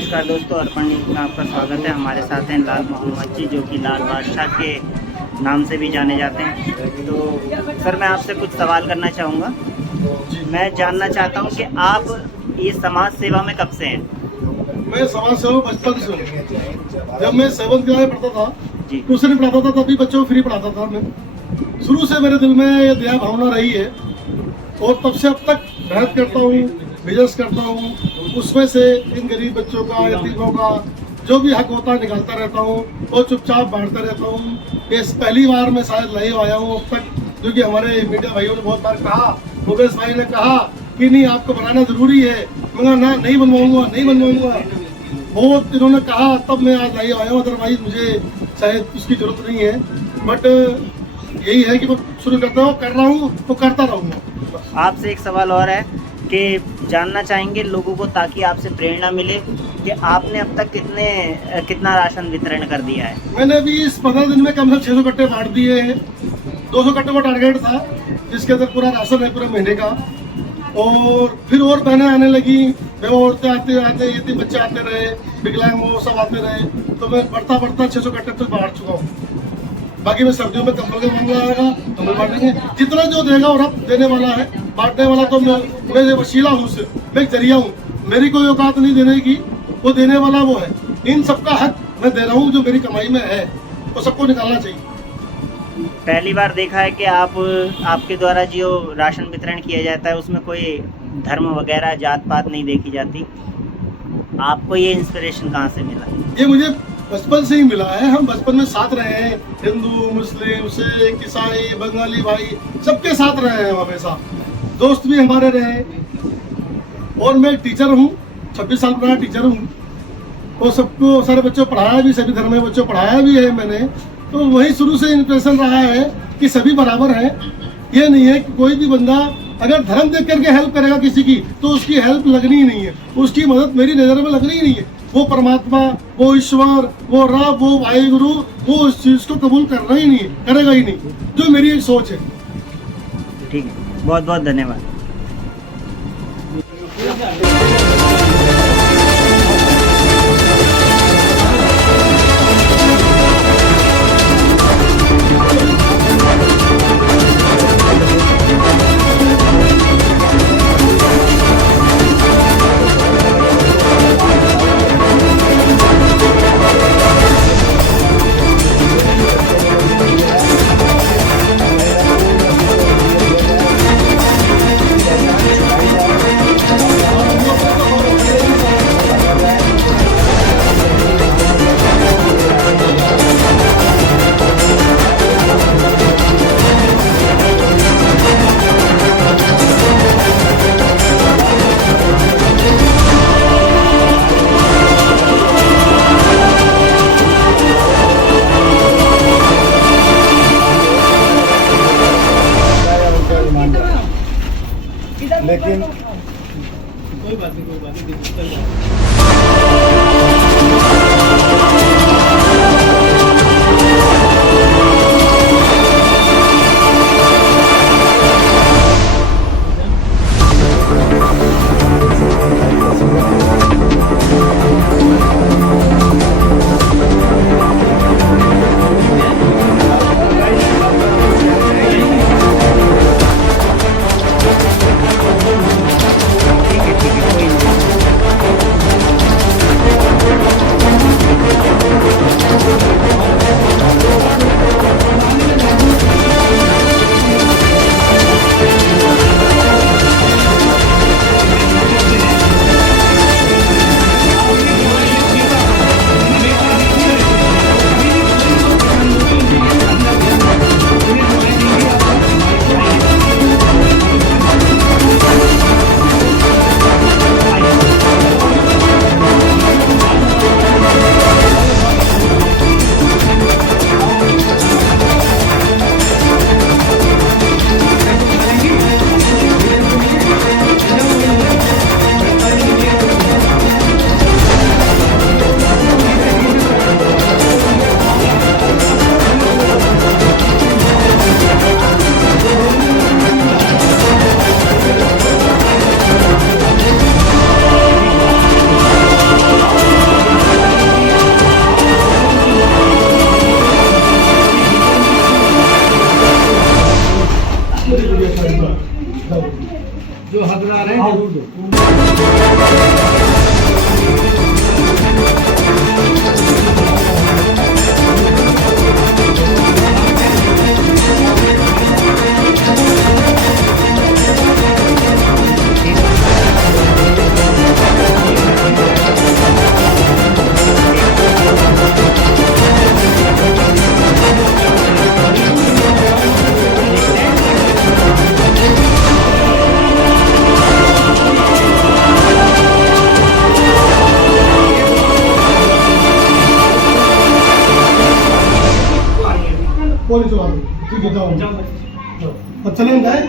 नमस्कार दोस्तों, अर्पण न्यूज़ में आपका स्वागत है। हमारे साथ हैं लाल मोहम्मद जी, जो कि लाल बादशाह के नाम से भी जाने जाते हैं। तो सर, मैं आपसे कुछ सवाल करना चाहूँगा। मैं जानना चाहता हूँ कि आप ये समाज सेवा में कब से हैं? मैं समाज सेवा बचपन से हूँ। जब मैं 7th क्लास में पढ़ता था, ट्यूशन पढ़ाता था, तभी बच्चों को फ्री पढ़ाता था। मैं शुरू से मेरे दिल में ये दया भावना रही है और तब से अब तक मेहनत करता हूँ, बिजनेस करता हूँ। उसमें से इन गरीब बच्चों का, यतीमों का जो भी हक होता है निकालता रहता हूँ और चुपचाप बांटता रहता हूँ। ये पहली बार मैं शायद नहीं आया हूँ अब तक, क्योंकि हमारे मीडिया भाइयों ने बहुत बार कहा, मुकेश भाई ने कहा कि नहीं आपको बनाना जरूरी है। मैं ना नहीं बनवाऊंगा। बहुत इन्होंने कहा, तब मैं आज नहीं आया हूँ, अदरवाइज मुझे शायद उसकी जरूरत नहीं है। बट यही है कि मैं शुरू करता हूँ, कर रहा हूँ तो करता रहूँगा। आपसे एक सवाल और है कि जानना चाहेंगे लोगों को, ताकि आपसे प्रेरणा मिले, कि आपने अब तक कितना राशन वितरण कर दिया है? मैंने भी इस 15 दिन में कम से 600 कट्टे बांट दिए हैं। 200 कट्टे का टारगेट था, जिसके अंदर पूरा राशन है पूरे महीने का। और फिर और बहनें आने लगी, औरतें आते ये बच्चे आते रहे, विकलांग वो सब आते रहे, तो मैं बढ़ता 600 कट्टे तक बांट चुका हूँ। बाकी मैं सर्दियों में कंबल का मामला आएगा तो मैं बांटेंगे, जितना जो देगा और अब देने वाला है, बांटने वाला तो मैं वसीला हूँ, मैं एक जरिया हूँ। मेरी कोई औकात नहीं देने की, वो देने वाला वो है। इन सबका हक मैं दे रहा हूँ, जो मेरी कमाई में है वो सबको निकालना चाहिए। पहली बार देखा है कि आपके द्वारा जो राशन वितरण किया जाता है उसमें कोई धर्म वगैरह, जात पात नहीं देखी जाती। आपको ये इंस्पिरेशन कहाँ से मिला? ये मुझे बचपन से ही मिला है। हम बचपन में साथ रहे हैं, हिंदू, मुस्लिम, सिख, ईसाई, बंगाली भाई, सबके साथ रहे हैं हमेशा। दोस्त भी हमारे रहे। और मैं टीचर हूँ, 26 साल पुराना टीचर हूँ और सबको, सारे बच्चों को पढ़ाया भी, सभी धर्म के बच्चों को पढ़ाया भी है मैंने। तो वही शुरू से इंप्रेशन रहा है कि सभी बराबर हैं। ये नहीं है कि कोई भी बंदा अगर धर्म देख करके हेल्प करेगा किसी की, तो उसकी हेल्प लगनी ही नहीं है, उसकी मदद मेरी नज़र में लगनी ही नहीं है। वो परमात्मा, वो ईश्वर, वो रब, वो वाहिगुरु, वो उस चीज़ को कबूल करना ही नहीं, करेगा ही नहीं, जो मेरी एक सोच है। ठीक है, बहुत बहुत धन्यवाद। लेकिन कोई बात नहीं। कोण चला ठीक आहे जाऊ चलन काय